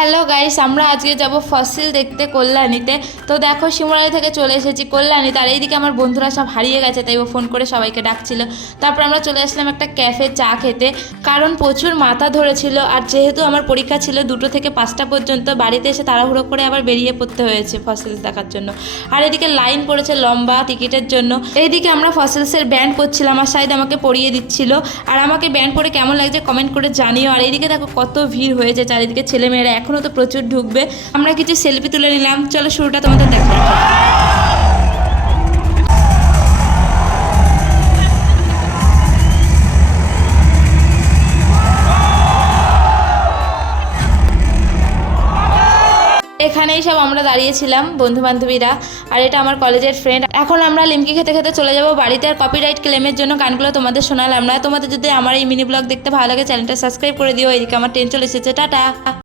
Hello guys, আমরা আজকে যাব ফসিল দেখতে কল্যাণীতে। তো দেখো, শিমুরালি থেকে চলে এসেছি কল্যাণী। আর এইদিকে আমার বন্ধুরা সব হারিয়ে গেছে, তাই ও ফোন করে সবাইকে ডাকছিল। তারপর আমরা চলে আসলাম একটা ক্যাফে চা খেতে, কারণ প্রচুর মাথা ধরেছিল। আর যেহেতু আমার পরীক্ষা ছিল 2টো থেকে 5টা পর্যন্ত, বাড়িতে এসে তাড়াহুড়ো করে আবার বেরিয়ে পড়তে হয়েছে ফসিলস দেখার জন্য। আর এদিকে লাইন পড়েছে লম্বা টিকিটের জন্য। এইদিকে আমরা ফসিলসের ব্যান্ড পরছিলাম, আর সাইড আমাকে পরিয়ে দিচ্ছিল। আর আমাকে ব্যান্ড পরে কেমন লাগছে কমেন্ট করে জানিও। আর এইদিকে দেখো কত ভিড় হয়েছে চারিদিকে, ছেলেমেয়েরা এখনও তো প্রচুর ঢুকবে। আমরা কিছু সেলফি তুলে নিলাম, চলো শুরুটা তোমাদের দেখা। এখানেই সব আমরা দাঁড়িয়েছিলাম বন্ধু বান্ধবীরা। আর এটা আমার কলেজের ফ্রেন্ড। এখন আমরা লিমকি খেতে খেতে চলে যাব বাড়িতে। আর কপিরাইট ক্লেমের জন্য গানগুলো তোমাদের শোনালাম না। তোমাদের যদি আমার এই মিনি ব্লগ দেখতে ভালো লাগে, চ্যানেলটা সাবস্ক্রাইব করে দিও। এদিকে আমার ট্রেন চলে এসেছে, টাটা।